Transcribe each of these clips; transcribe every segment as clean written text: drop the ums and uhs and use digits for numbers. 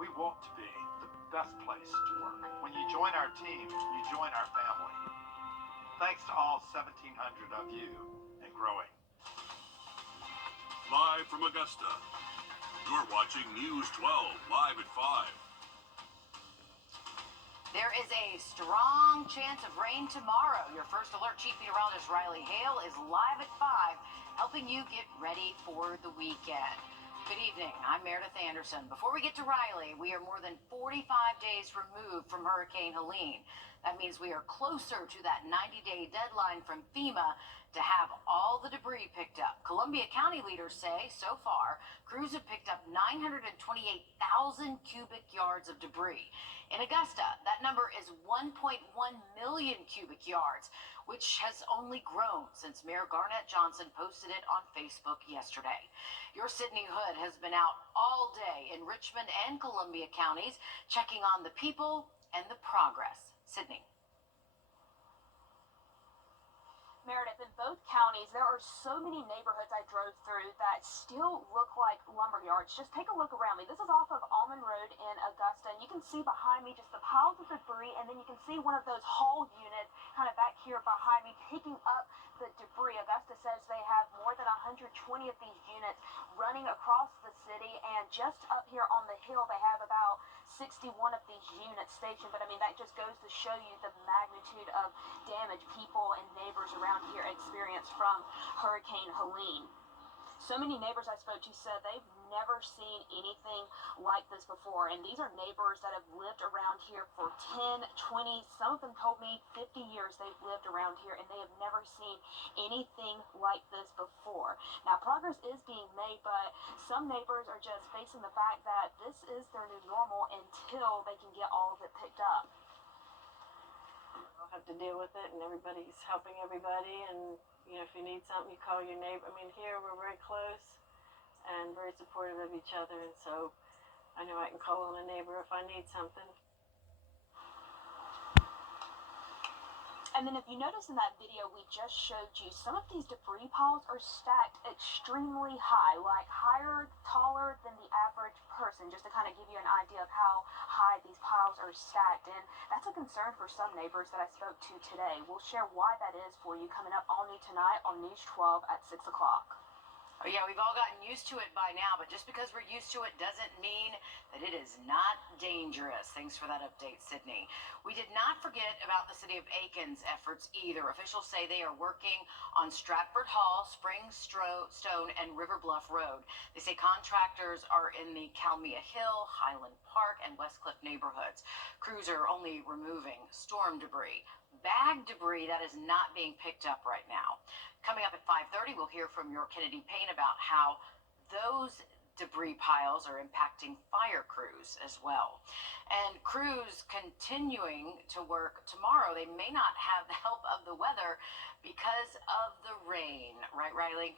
we want to be the best place to work. When you join our team, you join our family. Thanks to all 1,700 of you and growing. Live from Augusta, you're watching News 12 live at 5. There is a strong chance of rain tomorrow. Your first alert, Chief Meteorologist Riley Hale is live at 5, helping you get ready for the weekend. Good evening, I'm Meredith Anderson. Before we get to Riley, we are more than 45 days removed from Hurricane Helene. That means we are closer to that 90-day deadline from FEMA to have all the debris picked up. Columbia County leaders say so far, crews have picked up 928,000 cubic yards of debris. In Augusta, that number is 1.1 million cubic yards, which has only grown since Mayor Garnett Johnson posted it on Facebook yesterday. Your Sydney Hood has been out all day in Richmond and Columbia counties, checking on the people and the progress. Sydney. Meredith, in both counties, there are so many neighborhoods I drove through that still look like lumber yards. Just take a look around me. This is off of Almond Road in Augusta, and you can see behind me just the piles of debris, and then you can see one of those haul units kind of back here behind me picking up the debris. Augusta says they have more than 120 of these units running across the city, and just up here on the hill, they have about 61 of these units stationed. But I mean, that just goes to show you the magnitude of damage people and neighbors around here experienced from Hurricane Helene. So many neighbors I spoke to said they've never seen anything like this before, and these are neighbors that have lived around here for 10, 20, some of them told me 50 years they've lived around here, and they have never seen anything like this before. Now, progress is being made, but some neighbors are just facing the fact that this is their new normal until they can get all of it picked up. I'll have to deal with it, and everybody's helping everybody, and you know, if you need something, you call your neighbor. I mean, here we're very close and very supportive of each other, and so I know I can call on a neighbor if I need something. And then if you notice in that video we just showed you, some of these debris piles are stacked extremely high, like higher, taller than the average person, just to kind of give you an idea of how high these piles are stacked. And that's a concern for some neighbors that I spoke to today. We'll share why that is for you coming up all new tonight on News 12 at 6 o'clock. Oh, yeah, we've all gotten used to it by now, but just because we're used to it doesn't mean that it is not dangerous. Thanks for that update, Sydney. We did not forget about the city of Aiken's efforts either. Officials say they are working on Stratford Hall, Spring Stone, and River Bluff Road. They say contractors are in the Calmia Hill, Highland Park, and Westcliff neighborhoods. Crews are only removing storm debris. Bag debris that is not being picked up right now. Coming up at 5:30, we'll hear from your Kennedy Payne about how those debris piles are impacting fire crews as well. And crews continuing to work tomorrow. They may not have the help of the weather because of the rain. Right, Riley?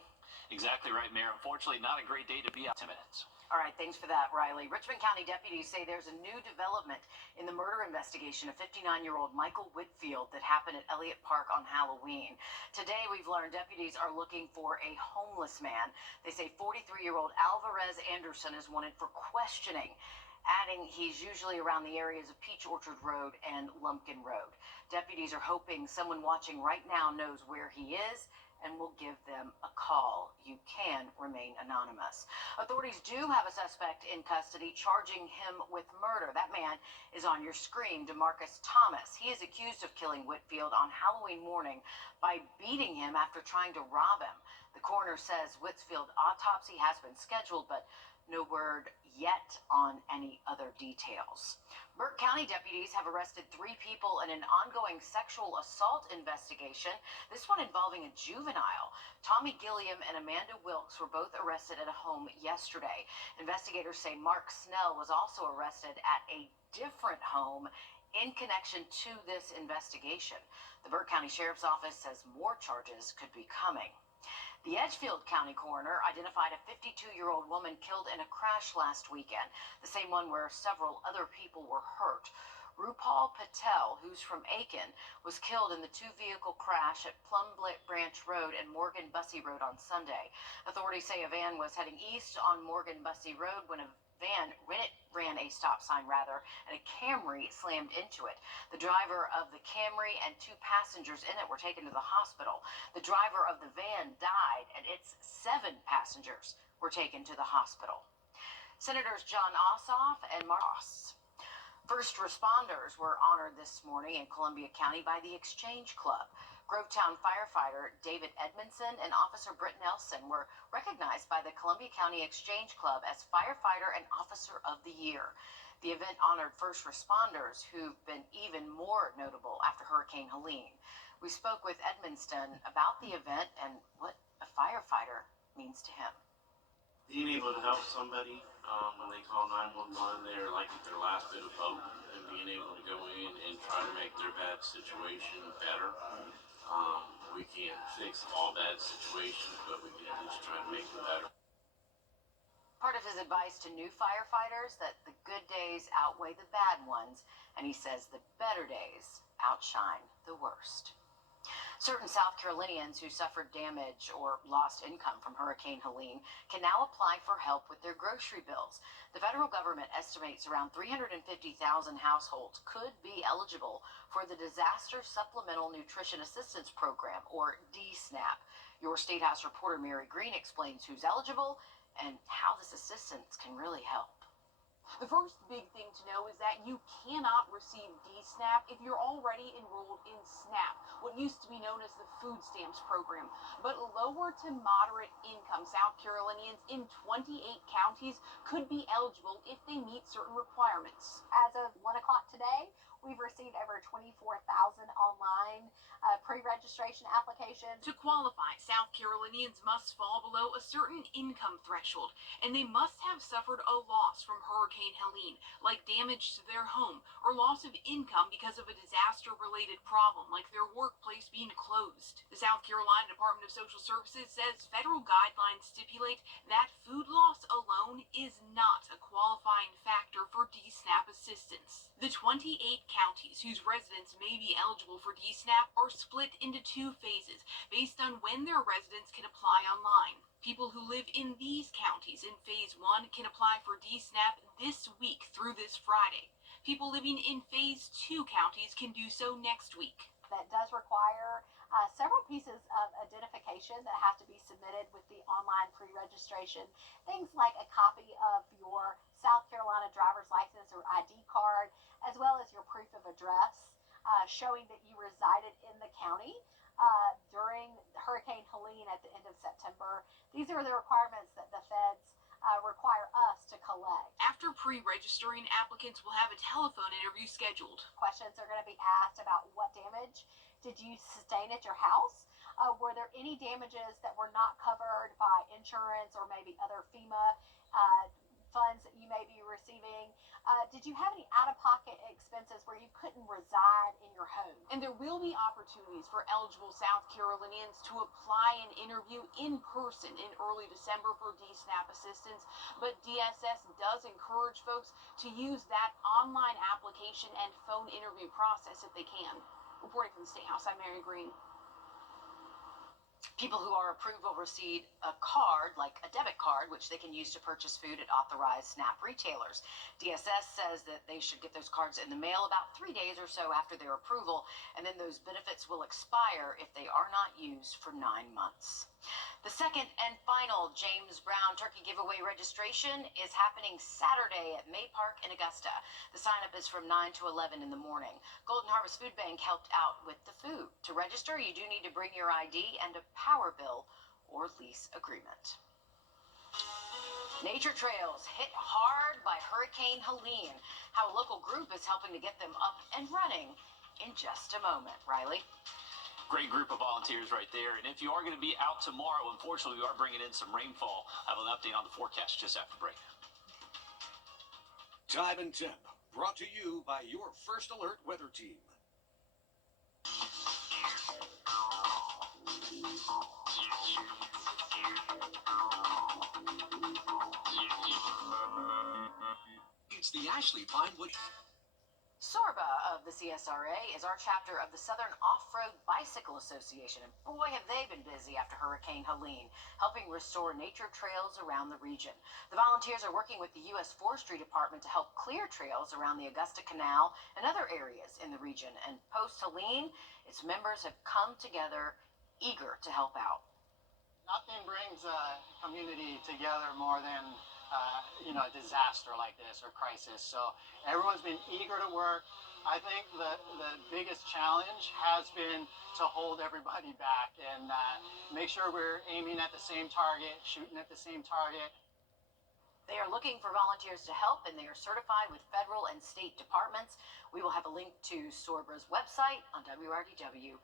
Exactly right, Mayor. Unfortunately, not a great day to be out 10 minutes. All right, thanks for that, Riley. Richmond County deputies say there's a new development in the murder investigation of 59-year-old Michael Whitfield that happened at Elliott Park on Halloween. Today, we've learned deputies are looking for a homeless man. They say 43-year-old Alvarez Anderson is wanted for questioning, adding he's usually around the areas of Peach Orchard Road and Lumpkin Road. Deputies are hoping someone watching right now knows where he is and will give them a call. You can remain anonymous. Authorities do have a suspect in custody, charging him with murder. That man is on your screen, DeMarcus Thomas. He is accused of killing Whitfield on Halloween morning by beating him after trying to rob him. The coroner says Whitfield's autopsy has been scheduled, but no word yet on any other details. Burke County deputies have arrested 3 people in an ongoing sexual assault investigation, this one involving a juvenile. Tommy Gilliam and Amanda Wilkes were both arrested at a home yesterday. Investigators say Mark Snell was also arrested at a different home in connection to this investigation. The Burke County Sheriff's Office says more charges could be coming. The Edgefield County coroner identified a 52-year-old woman killed in a crash last weekend, the same one where several other people were hurt. Rupal Patel, who's from Aiken, was killed in the 2-vehicle crash at Plum Branch Road and Morgan Bussey Road on Sunday. Authorities say a van was heading east on Morgan Bussey Road when a van ran a stop sign and a Camry slammed into it. The driver of the Camry and 2 passengers in it were taken to the hospital. The driver of the van died, and its 7 passengers were taken to the hospital. Senators John Ossoff and Mark Ross. First responders were honored this morning in Columbia County by the Exchange Club. Grovetown firefighter David Edmondson and Officer Britt Nelson were recognized by the Columbia County Exchange Club as Firefighter and Officer of the Year. The event honored first responders who've been even more notable after Hurricane Helene. We spoke with Edmondson about the event and what a firefighter means to him. Being able to help somebody when they call 911, they're like at their last bit of hope, and being able to go in and try to make their bad situation better. We can't fix all bad situations, but we can at least try to make them better. Part of his advice to new firefighters that the good days outweigh the bad ones, and he says the better days outshine the worst. Certain South Carolinians who suffered damage or lost income from Hurricane Helene can now apply for help with their grocery bills. The federal government estimates around 350,000 households could be eligible for the Disaster Supplemental Nutrition Assistance Program, or DSNAP. Your State House reporter Mary Green explains who's eligible and how this assistance can really help. The first big thing to know is that you cannot receive DSNAP if you're already enrolled in SNAP, what used to be known as the Food Stamps Program. But lower to moderate income South Carolinians in 28 counties could be eligible if they meet certain requirements. As of 1 o'clock today, we've received over 24,000 online pre-registration applications. To qualify, South Carolinians must fall below a certain income threshold, and they must have suffered a loss from Hurricane Helene, like damage to their home or loss of income because of a disaster-related problem, like their workplace being closed. The South Carolina Department of Social Services says federal guidelines stipulate that food loss alone is not a qualifying factor for DSNAP assistance. The 28 counties whose residents may be eligible for DSNAP are split into 2 phases based on when their residents can apply online. People who live in these counties in Phase 1 can apply for DSNAP this week through this Friday. People living in Phase 2 counties can do so next week. That does require several pieces of identification that have to be submitted with the online pre-registration. Things like a copy of your South Carolina driver's license or ID card, as well as your proof of address, showing that you resided in the county during Hurricane Helene at the end of September. These are the requirements that the feds require us to collect. After pre-registering, applicants will have a telephone interview scheduled. Questions are going to be asked about what damage did you sustain at your house? Were there any damages that were not covered by insurance or maybe other FEMA funds that you may be receiving? Did you have any out-of-pocket expenses where you couldn't reside in your home? And there will be opportunities for eligible South Carolinians to apply and interview in person in early December for DSNAP assistance, but DSS does encourage folks to use that online application and phone interview process if they can. Reporting from the State House, I'm Mary Green. People who are approved will receive a card, like a debit card, which they can use to purchase food at authorized SNAP retailers. DSS says that they should get those cards in the mail about 3 days or so after their approval, and then those benefits will expire if they are not used for 9 months. The second and final James Brown Turkey Giveaway registration is happening Saturday at May Park in Augusta. The sign-up is from 9 to 11 in the morning. Golden Harvest Food Bank helped out with the food. To register, you do need to bring your ID and a power bill or lease agreement. Nature trails hit hard by Hurricane Helene. How a local group is helping to get them up and running in just a moment. Riley? Great group of volunteers right there. And if you are going to be out tomorrow, unfortunately, we are bringing in some rainfall. I have an update on the forecast just after break. Time and Temp, brought to you by your First Alert weather team. It's the Ashley Pinewood. Sorba of the CSRA is our chapter of the Southern Off-Road Bicycle Association. And boy, have they been busy after Hurricane Helene, helping restore nature trails around the region. The volunteers are working with the U.S. Forestry Department to help clear trails around the Augusta Canal and other areas in the region. And post-Helene, its members have come together eager to help out. Nothing brings a community together more than a disaster like this or crisis. So everyone's been eager to work. I think the biggest challenge has been to hold everybody back and make sure we're aiming at the same target, shooting at the same target. They are looking for volunteers to help, and they are certified with federal and state departments. We will have a link to SORBRA's website on wrdw.com.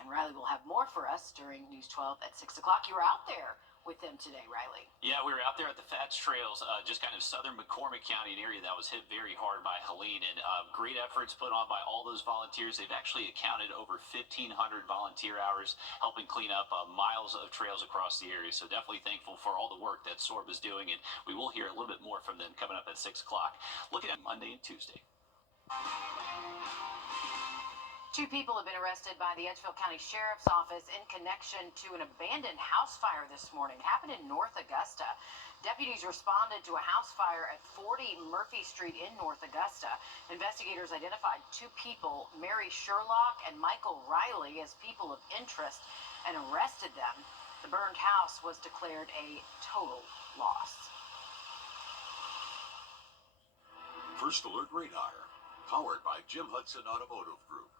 And Riley will have more for us during News 12 at 6 o'clock. You were out there with them today, Riley. Yeah, we were out there at the Fats Trails, just kind of southern McCormick County, an area that was hit very hard by Helene, and great efforts put on by all those volunteers. They've actually accounted over 1,500 volunteer hours helping clean up miles of trails across the area. So definitely thankful for all the work that SORB is doing, and we will hear a little bit more from them coming up at 6 o'clock. Looking at Monday and Tuesday. 2 people have been arrested by the Edgefield County Sheriff's Office in connection to an abandoned house fire this morning. It happened in North Augusta. Deputies responded to a house fire at 40 Murphy Street in North Augusta. Investigators identified 2 people, Mary Sherlock and Michael Riley, as people of interest and arrested them. The burned house was declared a total loss. First Alert Radar, powered by Jim Hudson Automotive Group.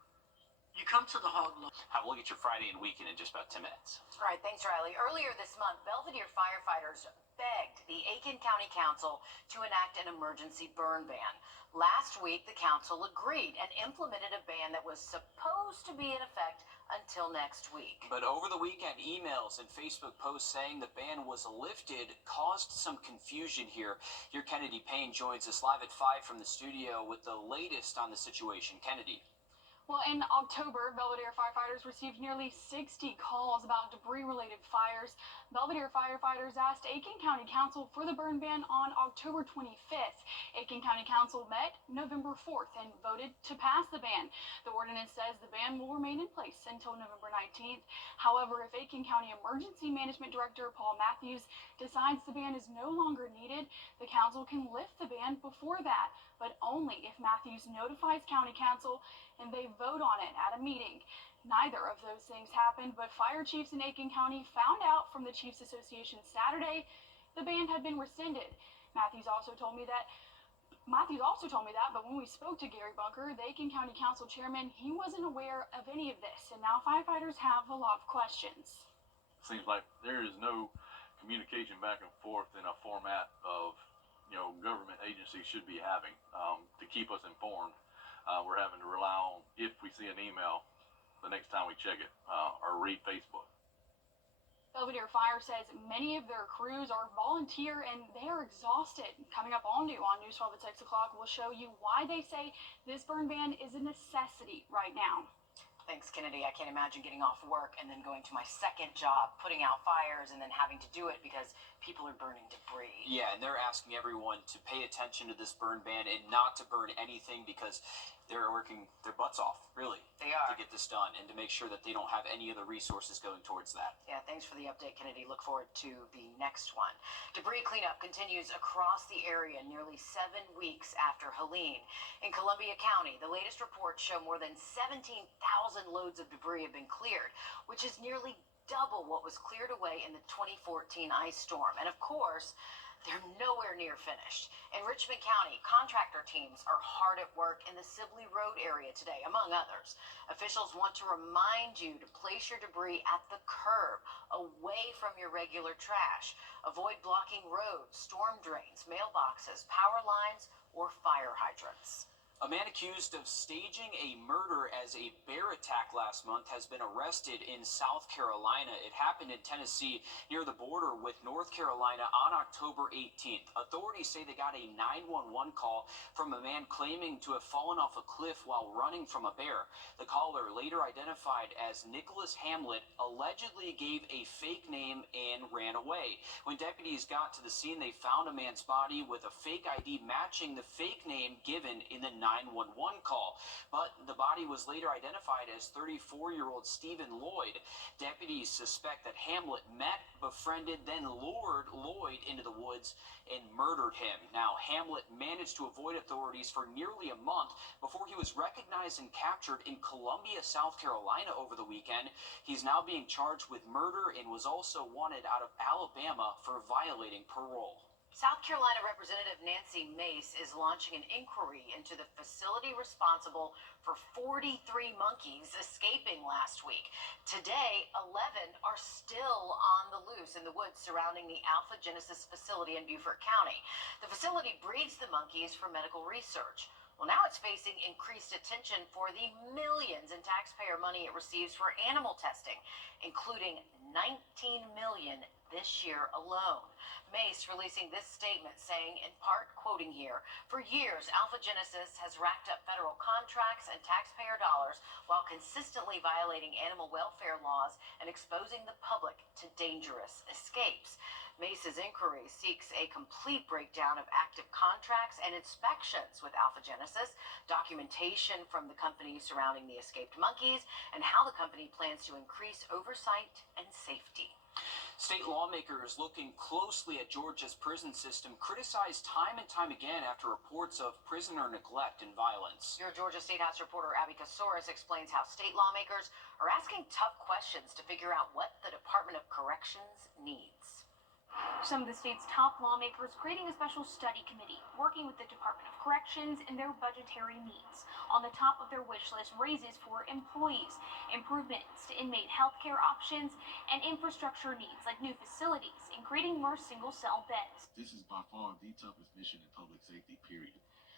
You come to the hog look. Have a look at your Friday and weekend in just about 10 minutes. All right, thanks, Riley. Earlier this month, Belvedere firefighters begged the Aiken County Council to enact an emergency burn ban. Last week, the council agreed and implemented a ban that was supposed to be in effect until next week. But over the weekend, emails and Facebook posts saying the ban was lifted caused some confusion here. Your Kennedy Payne joins us live at 5 from the studio with the latest on the situation. Kennedy. Well, in October, Belvedere firefighters received nearly 60 calls about debris-related fires. Belvedere firefighters asked Aiken County Council for the burn ban on October 25th. Aiken County Council met November 4th and voted to pass the ban. The ordinance says the ban will remain in place until November 19th. However, if Aiken County Emergency Management Director Paul Matthews decides the ban is no longer needed, the council can lift the ban before that, but only if Matthews notifies County Council and they vote on it at a meeting. Neither of those things happened, but fire chiefs in Aiken County found out from the Chiefs Association Saturday the ban had been rescinded. Matthews also told me that, but when we spoke to Gary Bunker, the Aiken County Council chairman, he wasn't aware of any of this, and now firefighters have a lot of questions. Seems like there is no communication back and forth in a format of, government agencies should be having to keep us informed. We're having to rely on, if we see an email, the next time we check it, or read Facebook. Belvedere Fire says many of their crews are volunteer and they are exhausted. Coming up on News 12 at 6 o'clock, we'll show you why they say this burn ban is a necessity right now. Thanks, Kennedy. I can't imagine getting off work and then going to my second job, putting out fires, and then having to do it because people are burning debris. Yeah, and they're asking everyone to pay attention to this burn ban and not to burn anything because they're working their butts off, really. They are. To get this done and to make sure that they don't have any other resources going towards that. Yeah, thanks for the update, Kennedy. Look forward to the next one. Debris cleanup continues across the area nearly 7 weeks after Helene. In Columbia County, the latest reports show more than 17,000 loads of debris have been cleared, which is nearly double what was cleared away in the 2014 ice storm. And of course, they're nowhere near finished. In Richmond County, contractor teams are hard at work in the Sibley Road area today, among others. Officials want to remind you to place your debris at the curb, away from your regular trash. Avoid blocking roads, storm drains, mailboxes, power lines, or fire hydrants. A man accused of staging a murder as a bear attack last month has been arrested in South Carolina. It happened in Tennessee near the border with North Carolina on October 18th. Authorities say they got a 911 call from a man claiming to have fallen off a cliff while running from a bear. The caller, later identified as Nicholas Hamlet, allegedly gave a fake name and ran away. When deputies got to the scene, they found a man's body with a fake ID matching the fake name given in the 911 911 call. But the body was later identified as 34-year-old Stephen Lloyd. Deputies suspect that Hamlet met, befriended, then lured Lloyd into the woods and murdered him. Now, Hamlet managed to avoid authorities for nearly a month before he was recognized and captured in Columbia, South Carolina over the weekend. He's now being charged with murder and was also wanted out of Alabama for violating parole. South Carolina Representative Nancy Mace is launching an inquiry into the facility responsible for 43 monkeys escaping last week. Today, 11 are still on the loose in the woods surrounding the Alpha Genesis facility in Beaufort County. The facility breeds the monkeys for medical research. Well, now it's facing increased attention for the millions in taxpayer money it receives for animal testing, including $19 million this year alone. Mace releasing this statement saying, in part, quoting here, "For years, Alpha Genesis has racked up federal contracts and taxpayer dollars while consistently violating animal welfare laws and exposing the public to dangerous escapes." Mace's inquiry seeks a complete breakdown of active contracts and inspections with Alpha Genesis, documentation from the company surrounding the escaped monkeys, and how the company plans to increase oversight and safety. State lawmakers looking closely at Georgia's prison system criticized time and time again after reports of prisoner neglect and violence. Your Georgia State House reporter Abby Kasoris explains how state lawmakers are asking tough questions to figure out what the Department of Corrections needs. Some of the state's top lawmakers creating a special study committee, working with the Department of Corrections and their budgetary needs. On the top of their wish list, raises for employees, improvements to inmate health care options, and infrastructure needs like new facilities and creating more single-cell beds. This is by far the toughest mission in public safety, period.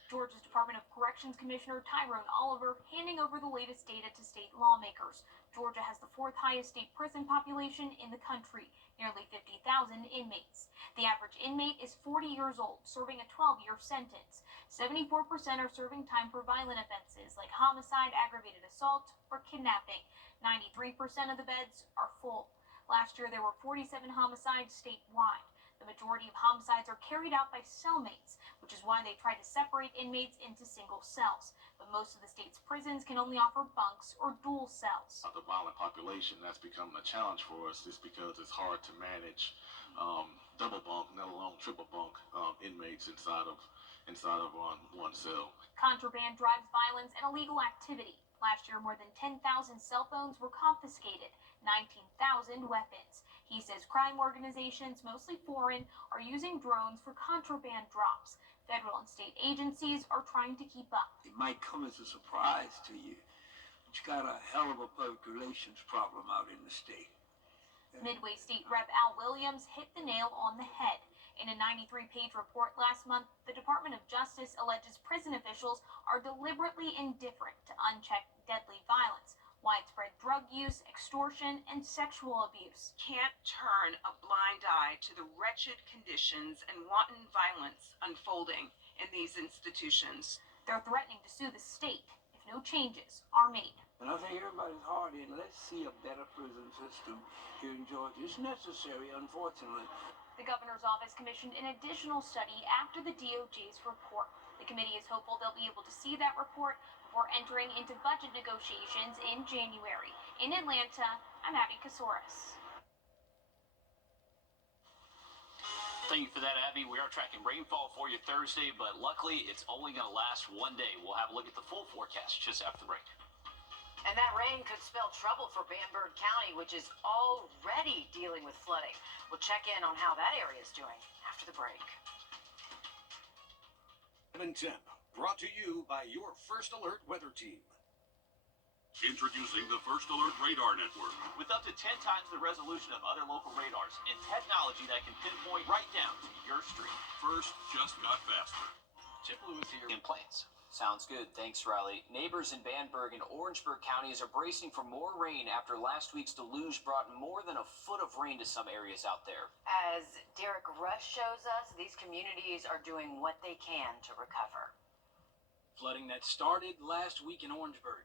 Georgia's Department of Corrections Commissioner Tyrone Oliver handing over the latest data to state lawmakers. Georgia has the fourth highest state prison population in the country, nearly 50,000 inmates. The average inmate is 40 years old, serving a 12-year sentence. 74% are serving time for violent offenses like homicide, aggravated assault, or kidnapping. 93% of the beds are full. Last year, there were 47 homicides statewide. The majority of homicides are carried out by cellmates, which is why they try to separate inmates into single cells. But most of the state's prisons can only offer bunks or dual cells. The violent population, that's becoming a challenge for us just because it's hard to manage double bunk, let alone triple bunk inmates inside of one cell. Contraband drives violence and illegal activity. Last year, more than 10,000 cell phones were confiscated, 19,000 weapons. He says crime organizations, mostly foreign, are using drones for contraband drops. Federal and state agencies are trying to keep up. It might come as a surprise to you, but you got a hell of a public relations problem out in the state. Midway State Rep Al Williams hit the nail on the head. In a 93-page report last month, the Department of Justice alleges prison officials are deliberately indifferent to unchecked deadly violence, widespread drug use, extortion, and sexual abuse. Can't turn a blind eye to the wretched conditions and wanton violence unfolding in these institutions. They're threatening to sue the state if no changes are made. And I think everybody's hard in. Let's see a better prison system here in Georgia. It's necessary, unfortunately. The governor's office commissioned an additional study after the DOJ's report. The committee is hopeful they'll be able to see that report before entering into budget negotiations in January. In Atlanta, I'm Abby Kasoris. Thank you for that, Abby. We are tracking rainfall for you Thursday, but luckily it's only going to last one day. We'll have a look at the full forecast just after the break. And that rain could spell trouble for Bamberg County, which is already dealing with flooding. We'll check in on how that area is doing after the break. 710, brought to you by your First Alert weather team. Introducing the First Alert Radar Network. With up to 10 times the resolution of other local radars and technology that can pinpoint right down to your street. First just got faster. Chip Lewis here In Plains. Sounds good. Thanks, Riley. Neighbors in Bamberg and Orangeburg counties are bracing for more rain after last week's deluge brought more than a foot of rain to some areas out there. As Derek Rush shows us, these communities are doing what they can to recover. Flooding that started last week in Orangeburg.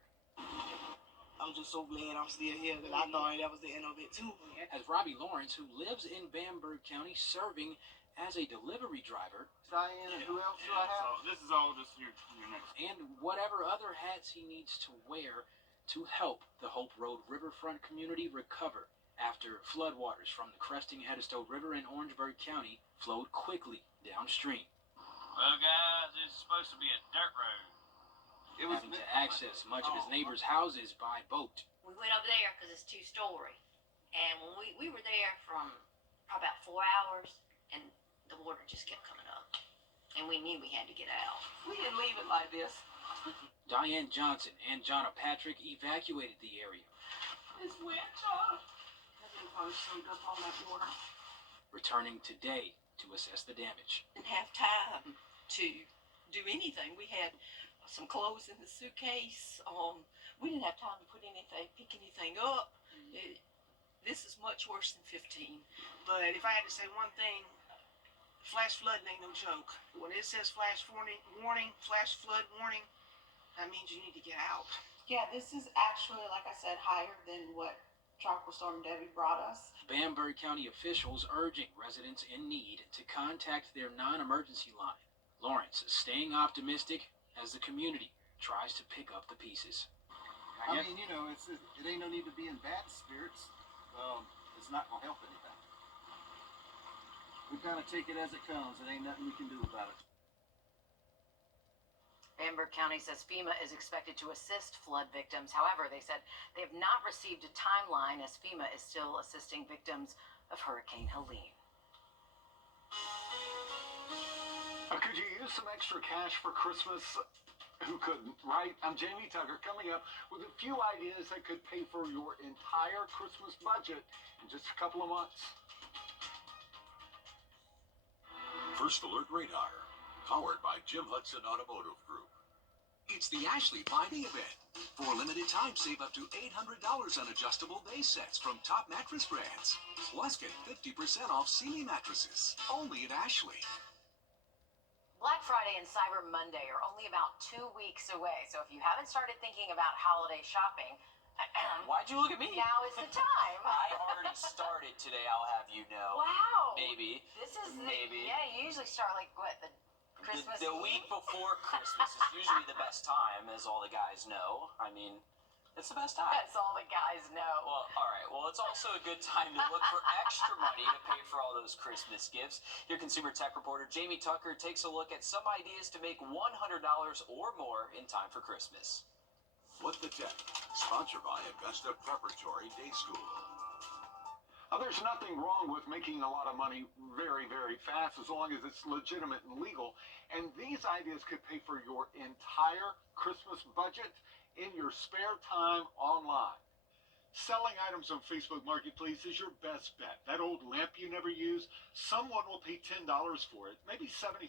I'm just so glad I'm still here because I thought that was the end of it too. As Robbie Lawrence, who lives in Bamberg County, serving as a delivery driver. Diane, and who else do I have? So this is all just your next. And whatever other hats he needs to wear to help the Hope Road riverfront community recover after floodwaters from the cresting Edisto River in Orangeburg County flowed quickly downstream. Well, guys, it's supposed to be a dirt road. Having to access much of his neighbors' houses by boat. We went over there because it's two-story. And when we were there from probably about 4 hours, and the water just kept coming up. And we knew we had to get out. We didn't leave it like this. Diane Johnson and Jonna Patrick evacuated the area. It's wet, John. That thing probably soaked up all that water. Returning today to assess the damage. Didn't have time to do anything. We had some clothes in the suitcase. We didn't have time to pick anything up. This is much worse than 15. But if I had to say one thing, flash flooding ain't no joke. When it says flash warning, flash flood warning, that means you need to get out. Yeah, this is actually, like I said, higher than what Tropical Storm Debbie brought us. Bamberg County officials urging residents in need to contact their non-emergency line. Lawrence is staying optimistic as the community tries to pick up the pieces. I mean, you know, it ain't no need to be in bad spirits. It's not going to help anything. We've got to take it as it comes. There ain't nothing we can do about it. Bamberg County says FEMA is expected to assist flood victims. However, they said they have not received a timeline as FEMA is still assisting victims of Hurricane Helene. Could you use some extra cash for Christmas? Who couldn't, right? I'm Jamie Tucker, coming up with a few ideas that could pay for your entire Christmas budget in just a couple of months. First Alert Radar, powered by Jim Hudson Automotive Group. It's the Ashley Binding Event. For a limited time, save up to $800 on adjustable base sets from top mattress brands. Plus, get 50% off Sealy mattresses. Only at Ashley. Black Friday and Cyber Monday are only about 2 weeks away, so if you haven't started thinking about holiday shopping, Why'd you look at me? now is the time. I already started today, I'll have you know. Wow. Maybe. This is Maybe. Yeah, you usually start like what, the Christmas The Eve? week before Christmas is usually the best time, as all the guys know. I mean, it's the best time. That's all the guys know. Well, all right. Well, it's also a good time to look for extra money to pay for all those Christmas gifts. Your consumer tech reporter, Jamie Tucker, takes a look at some ideas to make $100 or more in time for Christmas. What the Tech, sponsored by Augusta Preparatory Day School. There's nothing wrong with making a lot of money very, very fast as long as it's legitimate and legal. And these ideas could pay for your entire Christmas budget in your spare time online. Selling items on Facebook Marketplace is your best bet. That old lamp you never use, someone will pay $10 for it, maybe $75.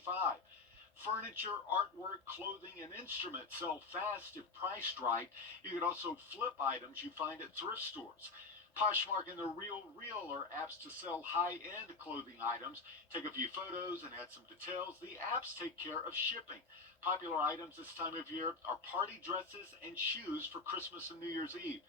Furniture, artwork, clothing, and instruments sell fast if priced right. You could also flip items you find at thrift stores. Poshmark and The Real are apps to sell high-end clothing items. Take a few photos and add some details. The apps take care of shipping. Popular items this time of year are party dresses and shoes for Christmas and New Year's Eve.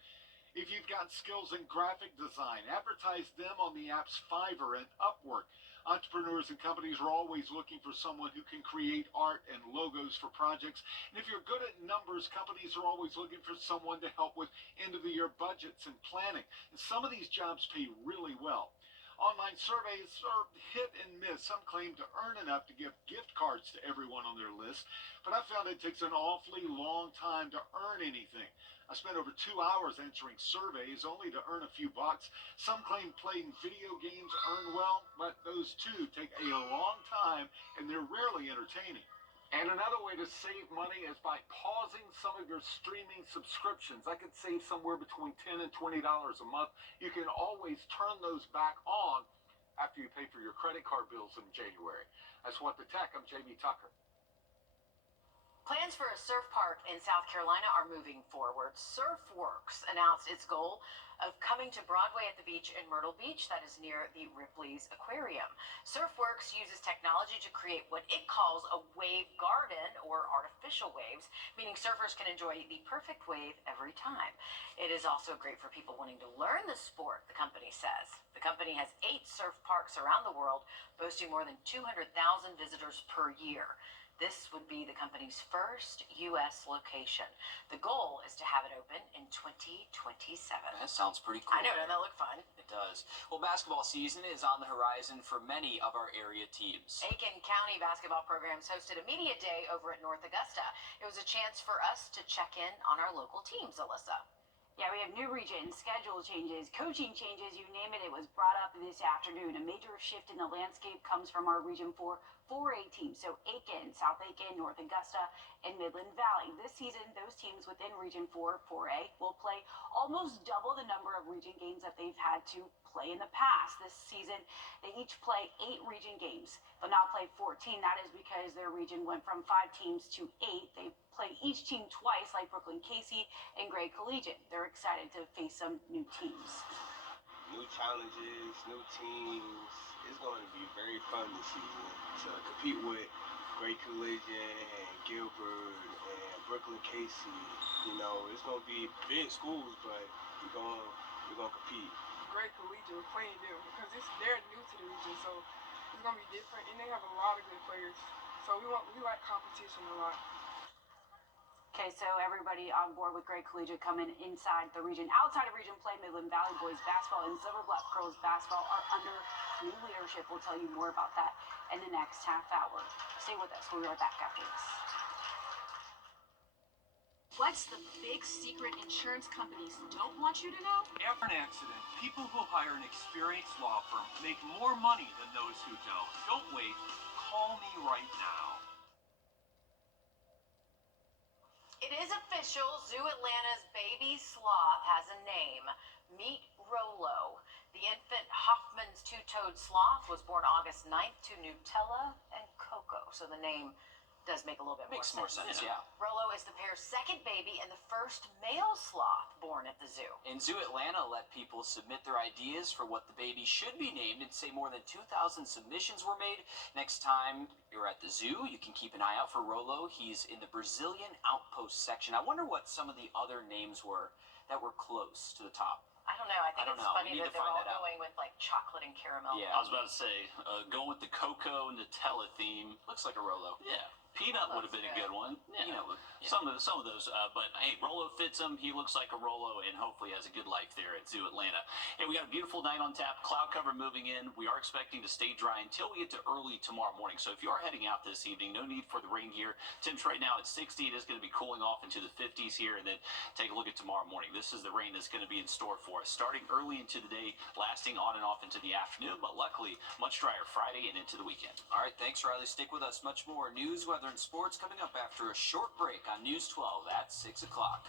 If you've got skills in graphic design, advertise them on the apps Fiverr and Upwork. Entrepreneurs and companies are always looking for someone who can create art and logos for projects. And if you're good at numbers, companies are always looking for someone to help with end-of-the-year budgets and planning. And some of these jobs pay really well. Online surveys are hit and miss. Some claim to earn enough to give gift cards to everyone on their list, but I found it takes an awfully long time to earn anything. I spent over 2 hours answering surveys only to earn a few bucks. Some claim playing video games earn well, but those too take a long time and they're rarely entertaining. And another way to save money is by pausing some of your streaming subscriptions. I could save somewhere between $10 and $20 a month. You can always turn those back on after you pay for your credit card bills in January. That's What the Tech. I'm Jamie Tucker. Plans for a surf park in South Carolina are moving forward. SurfWorks announced its goal of coming to Broadway at the beach in Myrtle Beach, that is near the Ripley's Aquarium. SurfWorks uses technology to create what it calls a wave garden, or artificial waves, meaning surfers can enjoy the perfect wave every time. It is also great for people wanting to learn the sport, the company says. The company company has 8 surf parks around the world, boasting more than 200,000 visitors per year. This would be the company's first U.S. location. The goal is to have it open in 2027. That sounds pretty cool. I know, doesn't that look fun? It does. Well, basketball season is on the horizon for many of our area teams. Aiken County basketball programs hosted a media day over at North Augusta. It was a chance for us to check in on our local teams, Alyssa. Yeah, we have new regions, schedule changes, coaching changes, you name it. It was brought up this afternoon. A major shift in the landscape comes from our Region 4 4A teams. So Aiken, South Aiken, North Augusta, and Midland Valley. This season, those teams within Region 4 4A will play almost double the number of region games that they've had to play in the past. This season, they each play 8 region games. They'll now play 14. That is because their region went from 5 teams to 8. They play each team twice, like Brooklyn Casey and Gray Collegiate. They're excited to face some new teams. New challenges, new teams. It's going to be very fun this season to compete with Gray Collegiate and Gilbert and Brooklyn Casey. You know, it's going to be big schools, but we're going to compete. Gray Collegiate, we're playing them because they're new to the region, so it's going to be different, and they have a lot of good players. So we like competition a lot. Okay, so everybody on board with Gray Collegiate coming inside the region. Outside of region play, Midland Valley boys basketball and Silver Bluff girls basketball are under new leadership. We'll tell you more about that in the next half hour. Stay with us. We'll be right back after this. What's the big secret insurance companies don't want you to know? After an accident, people who hire an experienced law firm make more money than those who don't. Don't wait. Call me right now. It is official. Zoo Atlanta's baby sloth has a name. Meet Rolo. The infant Hoffman's two-toed sloth was born August 9th to Nutella and Coco. So the name does make a little bit Makes more sense, yeah. Rolo is the pair's second baby and the first male sloth born at the zoo. And Zoo Atlanta let people submit their ideas for what the baby should be named, and say more than 2,000 submissions were made. Next time you're at the zoo, you can keep an eye out for Rolo. He's in the Brazilian outpost section. I wonder what some of the other names were that were close to the top. I don't know. I think it's funny We need that to they're find all that out. going with like chocolate and caramel. Yeah, I was about to say, going with the cocoa Nutella theme. Looks like a Rolo. Yeah. Peanut would have been a good one. Yeah, some of those. But hey, Rolo fits him. He looks like a Rolo, and hopefully has a good life there at Zoo Atlanta. Hey, we got a beautiful night on tap. Cloud cover moving in. We are expecting to stay dry until we get to early tomorrow morning. So if you are heading out this evening, no need for the rain here. Temps right now at 60. It is going to be cooling off into the 50s here, and then take a look at tomorrow morning. This is the rain that's going to be in store for us, starting early into the day, lasting on and off into the afternoon. But luckily, much drier Friday and into the weekend. All right, thanks, Riley. Stick with us. Much more news, weather, and sports coming up after a short break on News 12 at 6 o'clock.